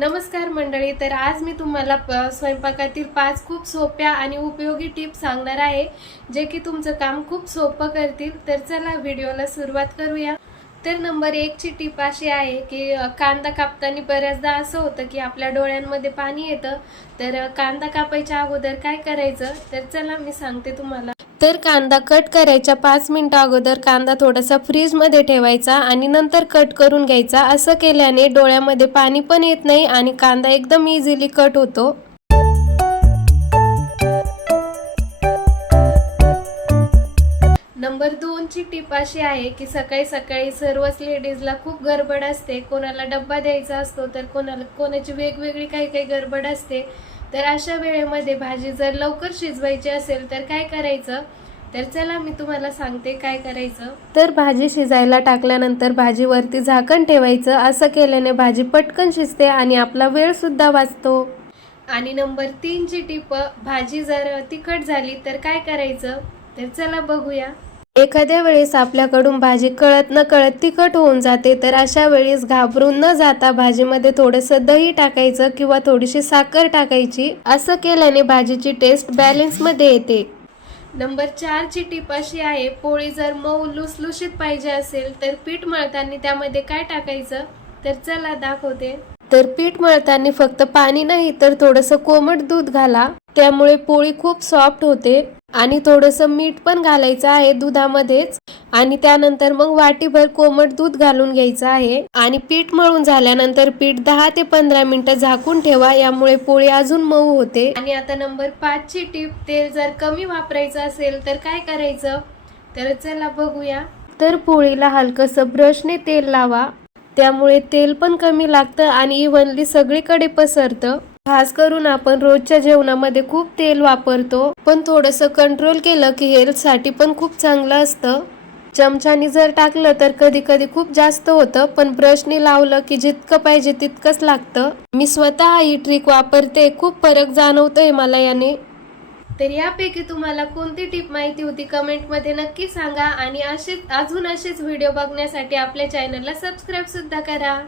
नमस्कार मंडळी, तर आज मी तुम्हाला स्वयंपाकातील 5 खूप सोप्या आणि उपयोगी टिप्स सांगणार आहे जे की तुमचं काम खूप सोपं करतील। तर चला व्हिडिओला सुरुवात करूया। तर नंबर 1 ची टिप अशी आहे की कांदा कापताना बऱ्याचदा असं होतं की आपल्या डोळ्यांमध्ये पाणी येतं। तर कांदा कापायच्या अगोदर काय करायचं, तर चला मी सांगते तुम्हाला। तर कांदा कट करायच्या 5 मिनिटं अगोदर कांदा थोडासा फ्रीजमध्ये ठेवायचा आणि नंतर कट करून घ्यायचा। असं केल्याने डोळ्यामध्ये पाणी पण येत नाही आणि कांदा एकदम इझिली कट होतो। नंबर 2 ची टिप अशी आहे की सकाळी सकाळी सर्वच लेडीजला खूप गडबड असते। कोणाला डब्बा द्यायचा असतो तर कोणाची वेगवेगळी काही गडबड असते। तर अशा वेळेमध्ये भाजी जर लवकर शिजवायची असेल तर काय करायचं, तर चला मी तुम्हाला सांगते काय करायचं। तर भाजी शिजायला टाकल्यानंतर भाजीवरती झाकण ठेवायचं। असं केल्याने भाजी पटकन शिजते आणि आपला वेळ सुद्धा वाचतो। आणि नंबर 3 ची टिप, भाजी जर तिखट झाली तर काय करायचं, तर चला बघूया। एखाद्या वेळेस आपल्याकडून भाजी कळत न कळत तिखट होऊन जाते, तर अशा वेळेस घाबरून न जाता भाजीमध्ये थोडंसं दही टाकायचं किंवा थोडीशी साखर टाकायची। असं केल्याने भाजीची टेस्ट बॅलन्स मध्ये येते। नंबर 4 ची टिप अशी आहे, पोळी जर मऊ लुसलुशीत पाहिजे असेल तर पीठ मळताना त्यामध्ये काय टाकायचं, तर चला दाखवते। तर पीठ मळताना फक्त पाणी नाही तर थोडंसं कोमट दूध घाला, त्यामुळे पोळी खूप सॉफ्ट होते। आणि थोडंसं मीठ पण घालायचं आहे दुधामध्येच आणि त्यानंतर मग वाटीभर कोमट दूध घालून घ्यायचं आहे। आणि पीठ मळून झाल्यानंतर पीठ 10 ते 15 मिनिटं झाकून ठेवा, यामुळे पोळी अजून मऊ होते। आणि आता नंबर 5 ची टिप, तेल जर कमी वापरायचं असेल तर काय करायचं, तर चला बघूया। तर पोळीला हलकंसं ब्रशने तेल लावा, त्यामुळे तेल पण कमी लागतं आणि इव्हनली सगळीकडे पसरतं। खास करून आपण रोजच्या जेवणामध्ये खूप तेल वापरतो, पण थोडंसं कंट्रोल केलं की हेल्थसाठी पण खूप चांगलं असतं। चमच्याने जर टाकलं तर कधी कधी खूप जास्त होतं, पण ब्रशने लावलं की जितकं पाहिजे तितकंच लागतं। मी स्वतः ही ट्रिक वापरते, खूप फरक जाणवतोय मला याने। तर यापैकी तुम्हाला कोणती टिप माहिती होती कमेंटमध्ये नक्की सांगा आणि असेच व्हिडिओ बघण्यासाठी आपल्या चॅनलला सबस्क्राईब सुद्धा करा।